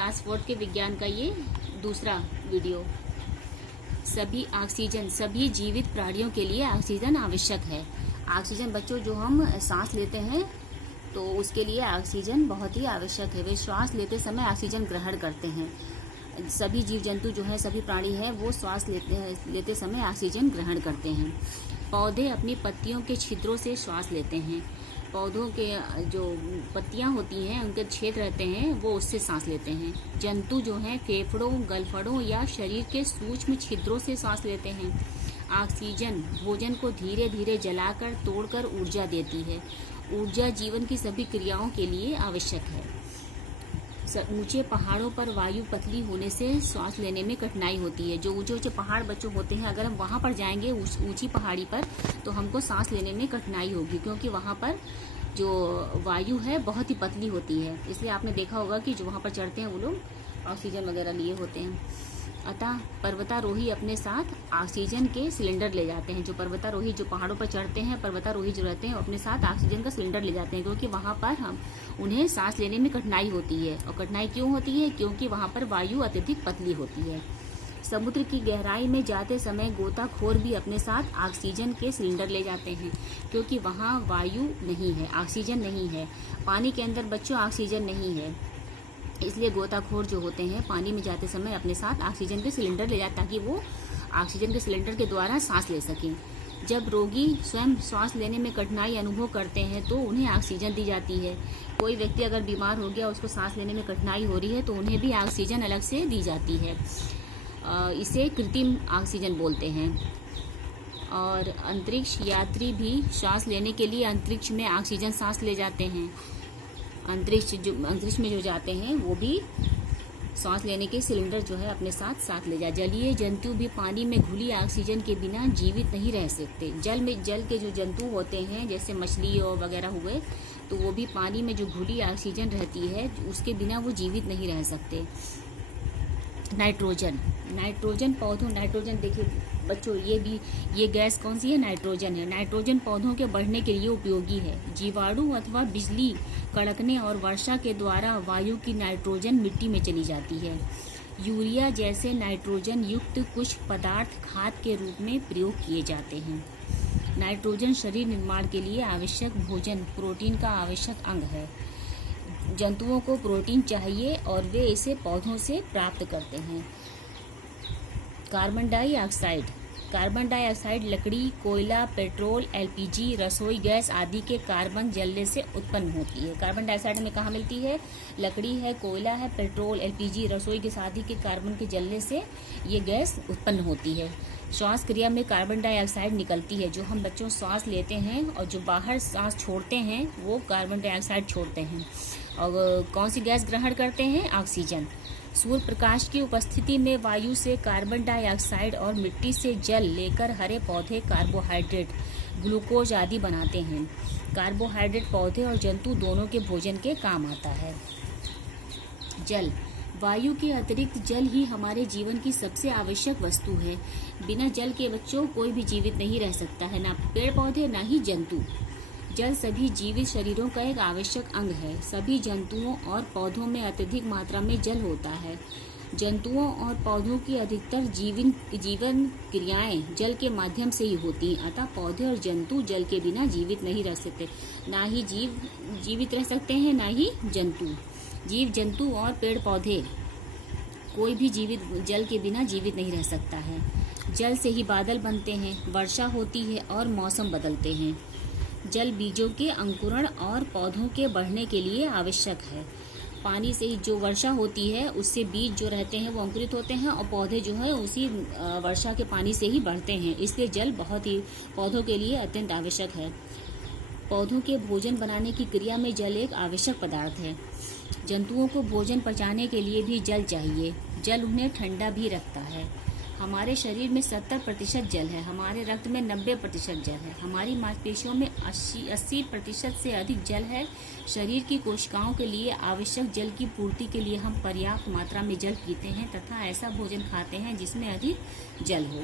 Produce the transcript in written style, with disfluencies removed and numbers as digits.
Class 4 के विज्ञान का ये दूसरा वीडियो। सभी जीवित प्राणियों के लिए ऑक्सीजन आवश्यक है। ऑक्सीजन बच्चों जो हम सांस लेते हैं तो उसके लिए ऑक्सीजन बहुत ही आवश्यक है। वे श्वास लेते समय ऑक्सीजन ग्रहण करते हैं। सभी जीव जंतु जो है, सभी प्राणी हैं, वो श्वास लेते समय ऑक्सीजन ग्रहण करते हैं। पौधे अपनी पत्तियों के छिद्रों से श्वास लेते हैं। पौधों के जो पत्तियां होती हैं, उनके छेद रहते हैं, वो उससे सांस लेते हैं। जंतु जो हैं फेफड़ों, गलफड़ों या शरीर के सूक्ष्म छिद्रों से सांस लेते हैं। ऑक्सीजन भोजन को धीरे धीरे जलाकर तोड़कर ऊर्जा देती है। ऊर्जा जीवन की सभी क्रियाओं के लिए आवश्यक है। ऊंचे पहाड़ों पर वायु पतली होने से सांस लेने में कठिनाई होती है। जो ऊंचे ऊंचे पहाड़ बच्चों होते हैं, अगर हम वहां पर जाएंगे ऊंची पहाड़ी पर, तो हमको सांस लेने में कठिनाई होगी, क्योंकि वहां पर जो वायु है बहुत ही पतली होती है। इसलिए आपने देखा होगा कि जो वहां पर चढ़ते हैं वो लोग ऑक्सीजन वगैरह लिए होते हैं। अतः पर्वतारोही अपने साथ ऑक्सीजन के सिलेंडर ले जाते हैं। जो पर्वतारोही जो पहाड़ों पर चढ़ते हैं, पर्वतारोही जो रहते हैं, अपने साथ ऑक्सीजन का सिलेंडर ले जाते हैं, क्योंकि वहां पर उन्हें सांस लेने में कठिनाई होती है। और कठिनाई क्यों होती है? क्योंकि वहां पर वायु अत्यधिक पतली होती है। समुद्र की गहराई में जाते समय गोताखोर भी अपने साथ ऑक्सीजन के सिलेंडर ले जाते हैं, क्योंकि वहां वायु नहीं है, ऑक्सीजन नहीं है। पानी के अंदर बच्चों ऑक्सीजन नहीं है, इसलिए गोताखोर जो होते हैं पानी में जाते समय अपने साथ ऑक्सीजन के सिलेंडर ले जाते, ताकि वो ऑक्सीजन के सिलेंडर के द्वारा सांस ले सकें। जब रोगी स्वयं सांस लेने में कठिनाई अनुभव करते हैं तो उन्हें ऑक्सीजन दी जाती है। कोई व्यक्ति अगर बीमार हो गया, उसको सांस लेने में कठिनाई हो रही है, तो उन्हें भी ऑक्सीजन अलग से दी जाती है। इसे कृत्रिम ऑक्सीजन बोलते हैं। और अंतरिक्ष यात्री भी सांस लेने के लिए अंतरिक्ष में ऑक्सीजन सांस ले जाते हैं। अंतरिक्ष में जो जाते हैं वो भी सांस लेने के सिलेंडर जो है अपने साथ ले जाते। जलीय जंतु भी पानी में घुली ऑक्सीजन के बिना जीवित नहीं रह सकते। जल के जो जंतु होते हैं, जैसे मछली और वगैरह हुए, तो वो भी पानी में जो घुली ऑक्सीजन रहती है उसके बिना वो जीवित नहीं रह सकते। नाइट्रोजन पौधों, नाइट्रोजन देखिए बच्चों, ये गैस कौन सी है? नाइट्रोजन है। नाइट्रोजन पौधों के बढ़ने के लिए उपयोगी है। जीवाणु अथवा बिजली कड़कने और वर्षा के द्वारा वायु की नाइट्रोजन मिट्टी में चली जाती है। यूरिया जैसे नाइट्रोजन युक्त कुछ पदार्थ खाद के रूप में प्रयोग किए जाते हैं। नाइट्रोजन शरीर निर्माण के लिए आवश्यक भोजन प्रोटीन का आवश्यक अंग है। जंतुओं को प्रोटीन चाहिए और वे इसे पौधों से प्राप्त करते हैं। कार्बन डाइऑक्साइड लकड़ी, कोयला, पेट्रोल, एलपीजी, रसोई गैस आदि के कार्बन जलने से उत्पन्न होती है। कार्बन डाइऑक्साइड में कहाँ मिलती है? लकड़ी है, कोयला है, पेट्रोल, एलपीजी, रसोई गैस आदि के कार्बन के जलने से ये गैस उत्पन्न होती है। श्वास क्रिया में कार्बन डाइऑक्साइड निकलती है। जो हम बच्चों सांस लेते हैं और जो बाहर सांस छोड़ते हैं वो कार्बन डाइऑक्साइड छोड़ते हैं। और कौन सी गैस ग्रहण करते हैं? ऑक्सीजन। सूर्य प्रकाश की उपस्थिति में वायु से कार्बन डाइऑक्साइड और मिट्टी से जल लेकर हरे पौधे कार्बोहाइड्रेट, ग्लूकोज आदि बनाते हैं। कार्बोहाइड्रेट पौधे और जंतु दोनों के भोजन के काम आता है। जल, वायु के अतिरिक्त जल ही हमारे जीवन की सबसे आवश्यक वस्तु है। बिना जल के बच्चों कोई भी जीवित नहीं रह सकता है, ना पेड़ पौधे ना ही जंतु। जल सभी जीवित शरीरों का एक आवश्यक अंग है। सभी जंतुओं और पौधों में अत्यधिक मात्रा में जल होता है। जंतुओं और पौधों की अधिकतर जीवन क्रियाएं जल के माध्यम से ही होती हैं। अतः पौधे और जंतु जल के बिना जीवित नहीं रह सकते। ना ही जीव जीवित रह सकते हैं, ना ही जंतु। जीव जंतु और पेड़ पौधे कोई भी जीवित जल के बिना जीवित नहीं रह सकता है। जल से ही बादल बनते हैं, वर्षा होती है और मौसम बदलते हैं। जल बीजों के अंकुरण और पौधों के बढ़ने के लिए आवश्यक है। पानी से ही जो वर्षा होती है उससे बीज जो रहते हैं वो अंकुरित होते हैं और पौधे जो है उसी वर्षा के पानी से ही बढ़ते हैं। इसलिए जल बहुत ही पौधों के लिए अत्यंत आवश्यक है। पौधों के भोजन बनाने की क्रिया में जल एक आवश्यक पदार्थ है। जंतुओं को भोजन पचाने के लिए भी जल चाहिए। जल उन्हें ठंडा भी रखता है। हमारे शरीर में 70% जल है। हमारे रक्त में 90% जल है। हमारी मांसपेशियों में 80% से अधिक जल है। शरीर की कोशिकाओं के लिए आवश्यक जल की पूर्ति के लिए हम पर्याप्त मात्रा में जल पीते हैं तथा ऐसा भोजन खाते हैं जिसमें अधिक जल हो।